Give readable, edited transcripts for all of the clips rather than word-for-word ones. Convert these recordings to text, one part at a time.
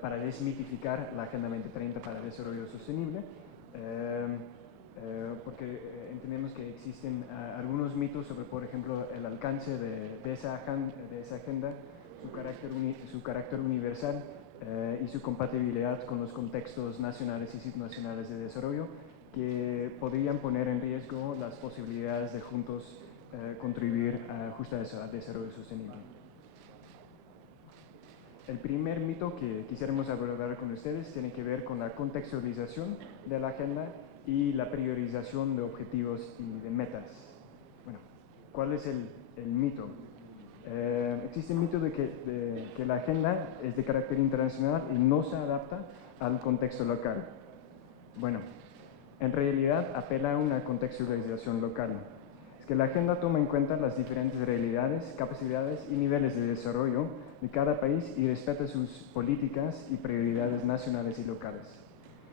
para desmitificar la Agenda 2030 para el Desarrollo Sostenible, porque entendemos que existen algunos mitos sobre, por ejemplo, el alcance de esa agenda, su carácter universal y su compatibilidad con los contextos nacionales y subnacionales de desarrollo, que podrían poner en riesgo las posibilidades de juntos contribuir justo a eso, al desarrollo sostenible. El primer mito que quisiéramos abordar con ustedes tiene que ver con la contextualización de la agenda y la priorización de objetivos y de metas. Bueno, ¿cuál es el mito? Existe el mito de que la agenda es de carácter internacional y no se adapta al contexto local. Bueno, en realidad apela a una contextualización local. Es que la agenda toma en cuenta las diferentes realidades, capacidades y niveles de desarrollo de cada país y respeta sus políticas y prioridades nacionales y locales.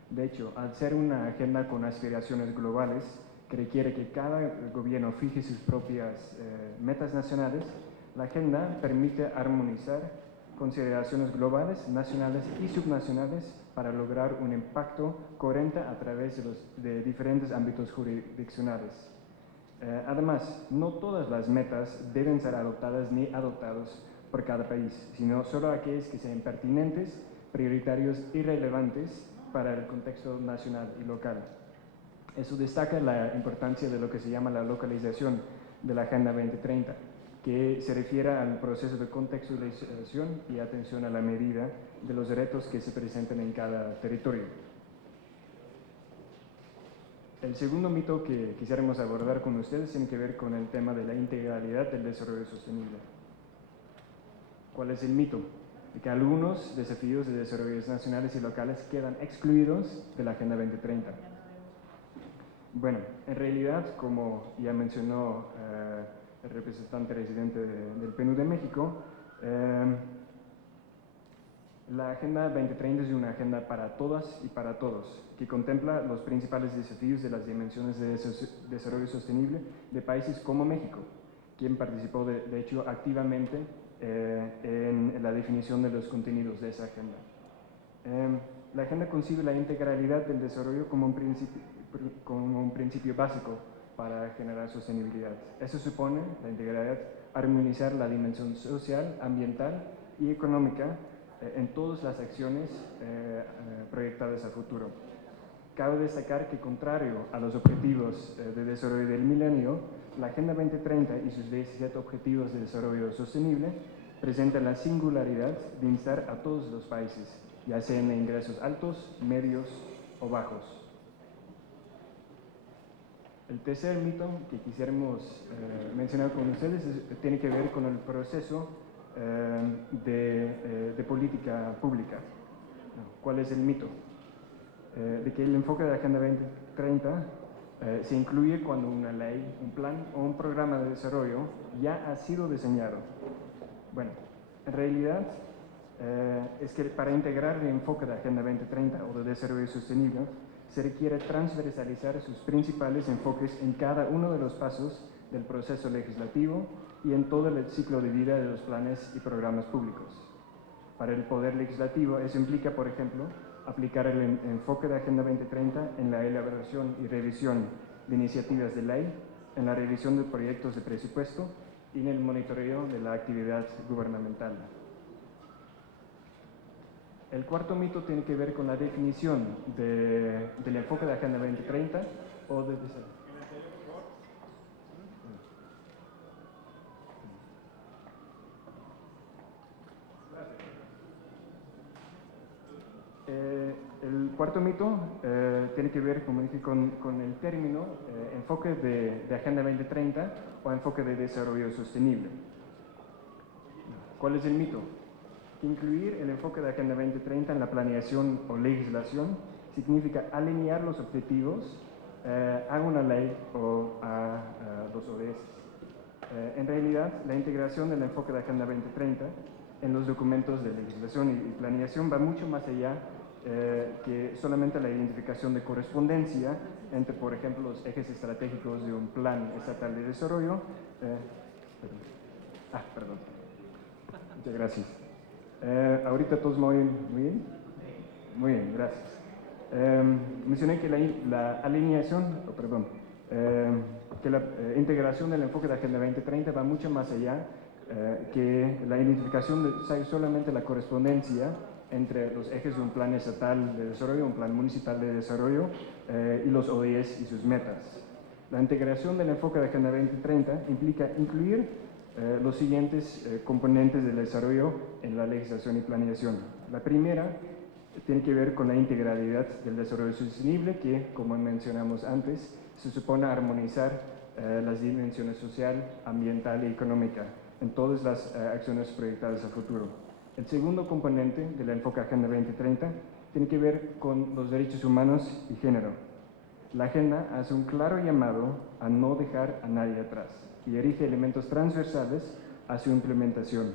De hecho, al ser una agenda con aspiraciones globales, que requiere que cada gobierno fije sus propias metas nacionales, la agenda permite armonizar consideraciones globales, nacionales y subnacionales para lograr un impacto coherente a través de diferentes ámbitos jurisdiccionales. Además, no todas las metas deben ser adoptadas ni adoptadas por cada país, sino solo aquellas que sean pertinentes, prioritarios y relevantes para el contexto nacional y local. Eso destaca la importancia de lo que se llama la localización de la Agenda 2030, que se refiere al proceso de contextualización y atención a la medida de los retos que se presentan en cada territorio. El segundo mito que quisiéramos abordar con ustedes tiene que ver con el tema de la integralidad del desarrollo sostenible. ¿Cuál es el mito? De que algunos desafíos de desarrollo nacionales y locales quedan excluidos de la Agenda 2030. Bueno, en realidad, como ya mencionó el representante residente del PNUD de México, la Agenda 2030 es una agenda para todas y para todos, que contempla los principales desafíos de las dimensiones de desarrollo sostenible de países como México, quien participó de hecho activamente en la definición de los contenidos de esa agenda. La agenda concibe la integralidad del desarrollo como un principio básico para generar sostenibilidad. Eso supone, la integralidad, armonizar la dimensión social, ambiental y económica en todas las acciones proyectadas a futuro. Cabe destacar que, contrario a los objetivos de desarrollo del milenio, la Agenda 2030 y sus 17 Objetivos de Desarrollo Sostenible presentan la singularidad de instar a todos los países, ya sean de ingresos altos, medios o bajos. El tercer mito que quisiéramos mencionar con ustedes tiene que ver con el proceso de política pública. ¿Cuál es el mito? De que el enfoque de la Agenda 2030 se incluye cuando una ley, un plan o un programa de desarrollo ya ha sido diseñado. Bueno, en realidad es que para integrar el enfoque de la Agenda 2030 o de desarrollo sostenible se requiere transversalizar sus principales enfoques en cada uno de los pasos del proceso legislativo y en todo el ciclo de vida de los planes y programas públicos. Para el Poder Legislativo, eso implica, por ejemplo, aplicar el enfoque de Agenda 2030 en la elaboración y revisión de iniciativas de ley, en la revisión de proyectos de presupuesto y en el monitoreo de la actividad gubernamental. El cuarto mito tiene que ver con la definición del enfoque de Agenda 2030 o de desarrollo. El cuarto mito tiene que ver, como dije, con el término enfoque de Agenda 2030 o enfoque de desarrollo sostenible. ¿Cuál es el mito? Que incluir el enfoque de Agenda 2030 en la planeación o legislación significa alinear los objetivos a una ley o a los ODS. En realidad, la integración del enfoque de Agenda 2030 en los documentos de legislación y planeación va mucho más allá que solamente la identificación de correspondencia entre, por ejemplo, los ejes estratégicos de un plan estatal de desarrollo. Perdón. Muchas gracias. Ahorita todos me oyen muy bien. Muy bien, gracias. Mencioné que la alineación, perdón, que la integración del enfoque de Agenda 2030 va mucho más allá que la identificación de solamente la correspondencia entre los ejes de un plan estatal de desarrollo, un plan municipal de desarrollo y los ODS y sus metas. La integración del enfoque de Agenda 2030 implica incluir los siguientes componentes del desarrollo en la legislación y planeación. La primera tiene que ver con la integralidad del desarrollo sostenible que, como mencionamos antes, se supone armonizar las dimensiones social, ambiental y económica en todas las acciones proyectadas a futuro. El segundo componente del enfoque Agenda 2030 tiene que ver con los derechos humanos y género. La agenda hace un claro llamado a no dejar a nadie atrás y erige elementos transversales a su implementación,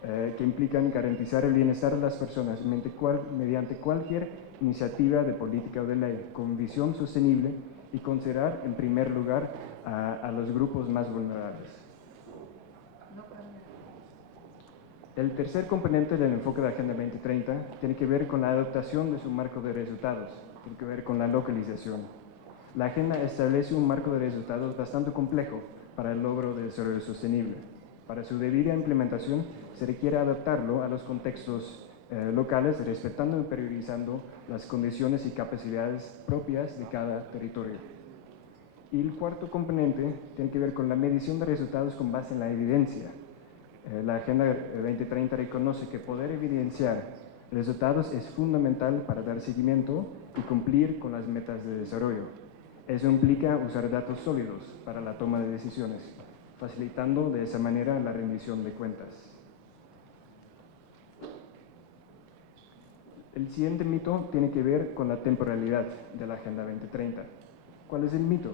que implican garantizar el bienestar de las personas mediante cualquier iniciativa de política o de ley con visión sostenible y considerar en primer lugar a los grupos más vulnerables. El tercer componente del enfoque de Agenda 2030 tiene que ver con la adaptación de su marco de resultados, tiene que ver con la localización. La agenda establece un marco de resultados bastante complejo para el logro del desarrollo sostenible. Para su debida implementación se requiere adaptarlo a los contextos locales, respetando y priorizando las condiciones y capacidades propias de cada territorio. Y el cuarto componente tiene que ver con la medición de resultados con base en la evidencia. La Agenda 2030 reconoce que poder evidenciar resultados es fundamental para dar seguimiento y cumplir con las metas de desarrollo. Eso implica usar datos sólidos para la toma de decisiones, facilitando de esa manera la rendición de cuentas. El siguiente mito tiene que ver con la temporalidad de la Agenda 2030. ¿Cuál es el mito?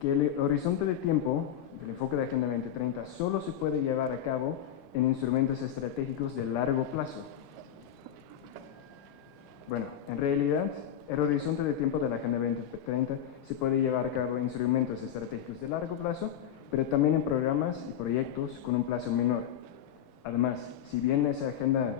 Que el horizonte de tiempo del enfoque de Agenda 2030 solo se puede llevar a cabo en instrumentos estratégicos de largo plazo. Bueno, en realidad, el horizonte de tiempo de la Agenda 2030 se puede llevar a cabo en instrumentos estratégicos de largo plazo, pero también en programas y proyectos con un plazo menor. Además, si bien esa agenda